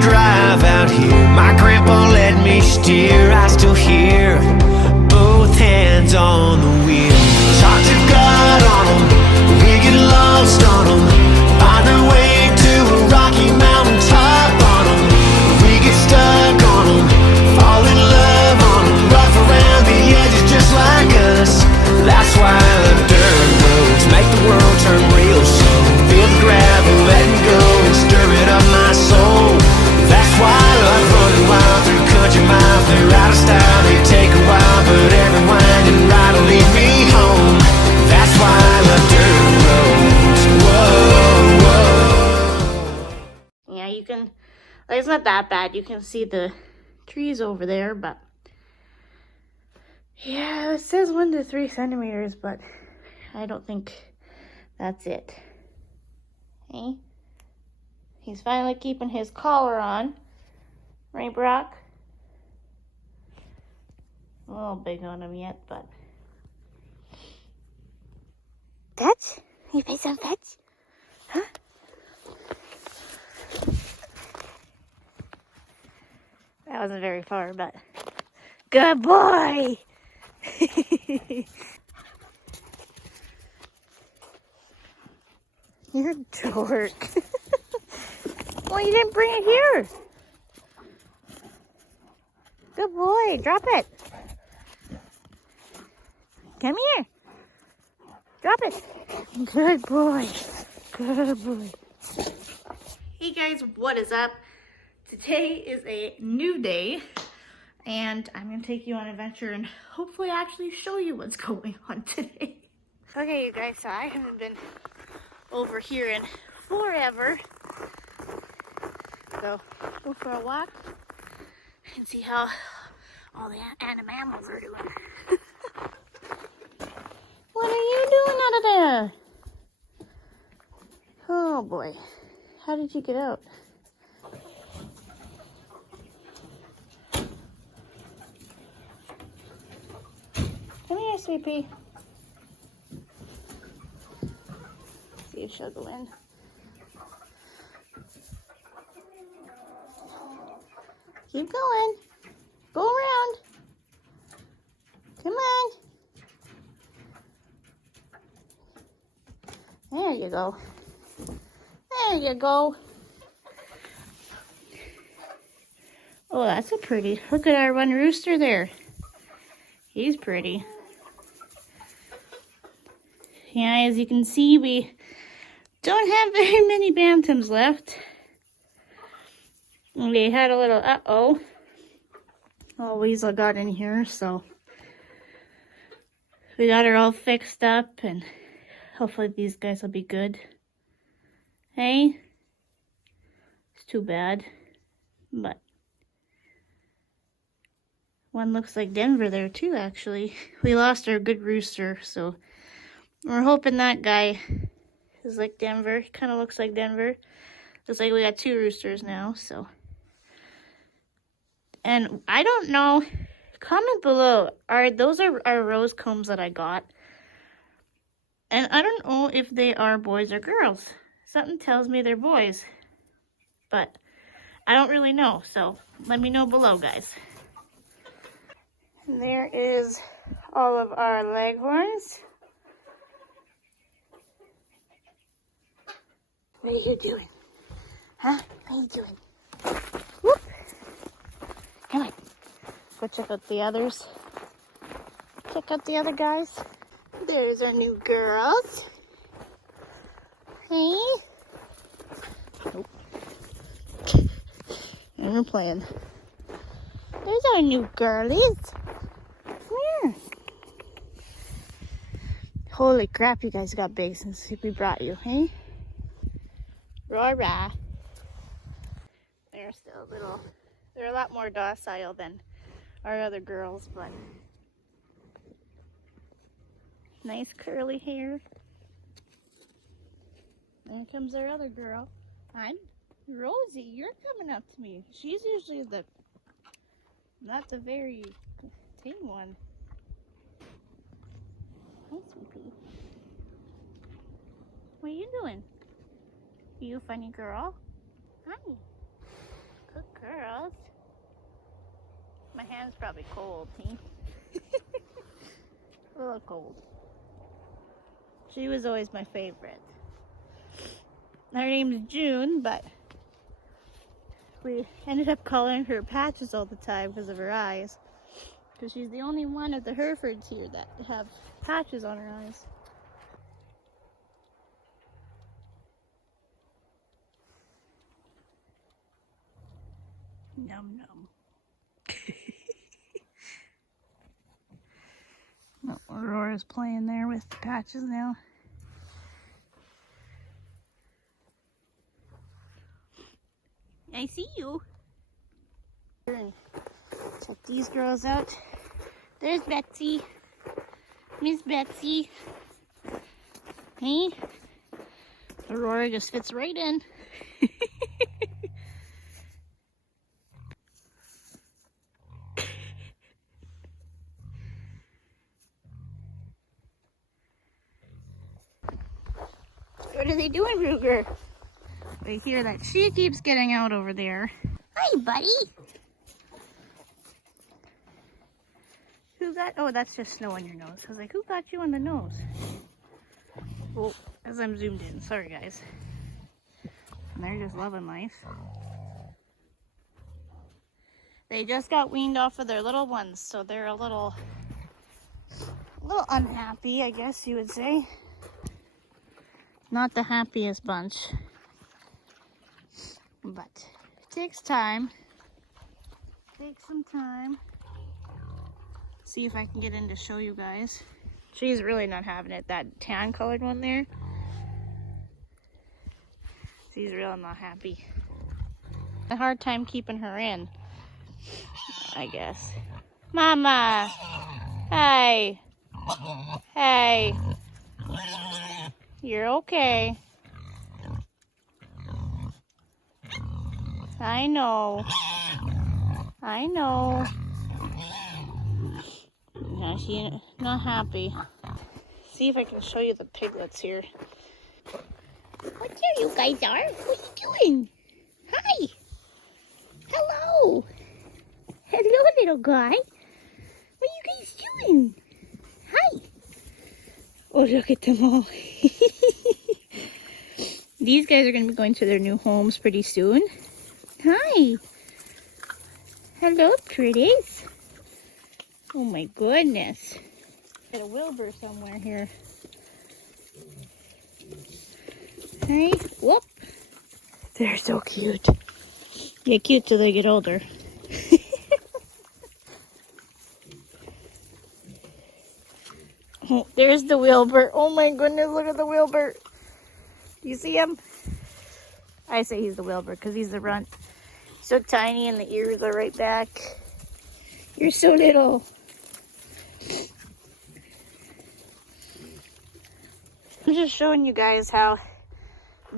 drive out here. My grandpa let me steer. I still hear both hands on the wheel. Talk to God on them, we get lost on them. Find our way to a rocky mountain top on them. We get stuck on them, fall in love on them. Rough around the edges just like us. That's why I love dirt roads, make the world turn real slow. Feel the gravel, let me go and stir it up my soul. That's why I love running wild through country miles. They're out of style, they take a while, but every winding ride will lead me home. That's why I love dirt roads. Whoa, whoa. Yeah, you can, like, it's not that bad. You can see the trees over there, but yeah, it says 1 to 3 centimeters, but I don't think that's it. Hey? He's finally keeping his collar on. Right, Brock? A little big on him yet, but... Fetch? You play some fetch? Huh? That wasn't very far, but... Good boy! You're a dork. Well, you didn't bring it here. Good boy. Drop it. Come here. Drop it. Good boy. Good boy. Hey guys, what is up? Today is a new day, and I'm going to take you on an adventure and hopefully actually show you what's going on today. Okay, you guys, so I haven't been over here in forever. So, go for a walk and see how all the animals are doing. What are you doing out of there? Oh boy, how did you get out? Come here, sweet pea. See if she'll go in. Keep going. Go around. Come on. There you go. There you go. Oh, that's a pretty. Look at our one rooster there. He's pretty. Yeah, as you can see, we don't have very many bantams left. We had a little uh-oh. Oh, Weasel got in here, so we got her all fixed up, and hopefully these guys will be good. Hey? It's too bad, but one looks like Denver there too, actually. We lost our good rooster, so we're hoping that guy is like Denver. Kind of looks like Denver. Looks like we got 2 roosters now, so. And I don't know, comment below, those are our rose combs that I got. And I don't know if they are boys or girls. Something tells me they're boys, but I don't really know, so let me know below, guys. And there is all of our leghorns. What are you doing? Huh? What are you doing? Whoop! Come on. Go check out the others. Check out the other guys. There's our new girls. Hey. Nope. And we're playing. There's our new girlies. Come here. Holy crap, you guys got big since we brought you, hey? Rah-rah. They're still little. They're a lot more docile than our other girls, but nice curly hair. There comes our other girl. Hi, Rosie, you're coming up to me. She's usually not the very tame one. Hi, sweet pea. What are you doing? You a funny girl? Hi. Good girls. My hand's probably cold, see? A little cold. She was always my favorite. Her name's June, but we ended up calling her Patches all the time because of her eyes. Because she's the only one of the Herefords here that have patches on her eyes. Num num. Oh, Aurora's playing there with the Patches now. I see you. Check these girls out. There's Betsy. Miss Betsy. Hey. Aurora just fits right in. What are they doing, Ruger? We hear that she keeps getting out over there. Hi, buddy. Who got, oh, that's just snow on your nose. I was like, who got you on the nose? Well, as I'm zoomed in, sorry guys. And they're just loving life. They just got weaned off of their little ones, so they're a little unhappy, I guess you would say. Not the happiest bunch. But it takes time. Takes some time. See if I can get in to show you guys. She's really not having it. That tan colored one there. She's really not happy. A hard time keeping her in, I guess. Mama! Hey! Hey! You're okay. I know. I know. Yeah, she's not happy. See if I can show you the piglets here. What there you guys are? What are you doing? Hi. Hello. Hello, little guy. What are you guys doing? Hi. Oh, look at them all. These guys are going to be going to their new homes pretty soon. Hi. Hello, pretties. Oh my goodness. Got a Wilbur somewhere here. Hey, whoop. They're so cute. Get cute till they get older. Oh, there's the Wilbur. Oh my goodness, look at the Wilbur. Do you see him? I say he's the Wilbur because he's the runt. So tiny and the ears are right back. You're so little. I'm just showing you guys how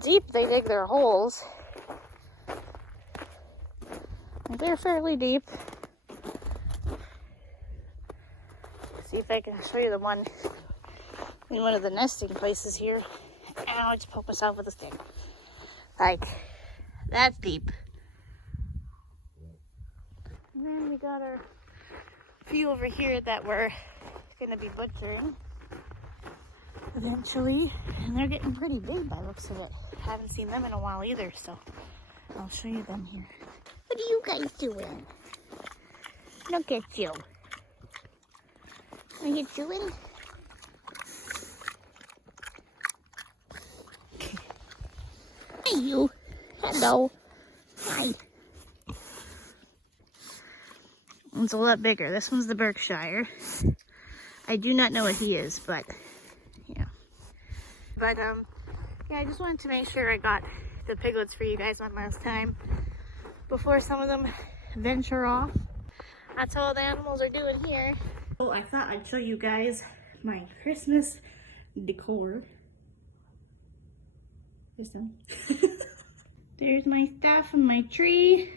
deep they dig their holes. They're fairly deep. See if I can show you the one in one of the nesting places here. Ow, I just poked myself with a stick. Like, that's deep. And then we got our few over here that we're gonna be butchering eventually. And they're getting pretty big by the looks of it. Haven't seen them in a while either, so I'll show you them here. What are you guys doing? Look at you. What are you doing? Hey you. Hello. Hi. One's a lot bigger. This one's the Berkshire. I do not know what he is, but yeah. But yeah, I just wanted to make sure I got the piglets for you guys one last time before some of them venture off. That's all the animals are doing here. So I thought I'd show you guys my Christmas decor. There's some. There's my stuff and my tree.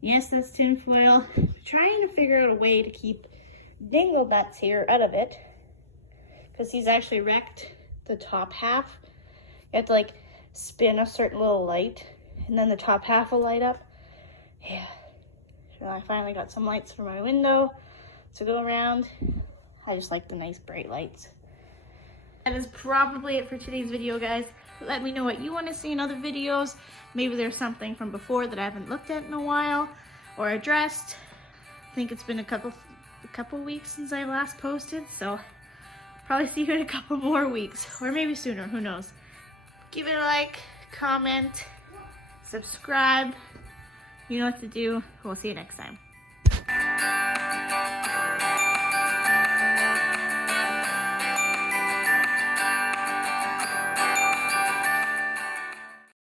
Yes, that's tinfoil. I'm trying to figure out a way to keep Dingle Nuts here out of it, because he's actually wrecked the top half. You have to like spin a certain little light, and then the top half will light up. Yeah. And I finally got some lights for my window to go around. I just like the nice bright lights. That is probably it for today's video, guys. Let me know what you want to see in other videos. Maybe there's something from before that I haven't looked at in a while or addressed. I think it's been a couple weeks since I last posted, so probably see you in a couple more weeks, or maybe sooner, who knows. Give it a like, comment, subscribe. You know what to do. We'll see you next time.